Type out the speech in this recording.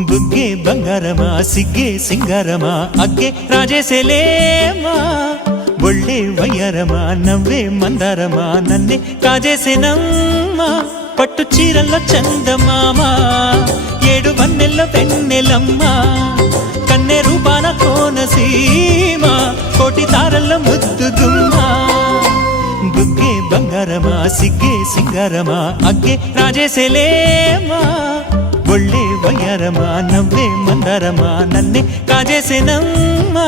బుగ్గే బంగారమా సిగ్గే సింగారమా అగ్గే రాజేసేలేమా ఒళ్ళే వయ్యారమా నవ్వే మందారమా నన్నే కాజేసేనమ్మా పట్టు చీరల్లో చందమామా ఏడు వన్నెల్లో పెన్నెలమ్మా కన్నె రూపాన కోనసీమ కోటి తారల్లో ముద్దుగుమ్మా బుగ్గే బంగారమా సిగ్గే సింగారమా అగ్గే రాజేసేలేమా ఒళ్ళే వయ్యారమా నవ్వే మందారమా నన్నే కాజేసేనమ్మా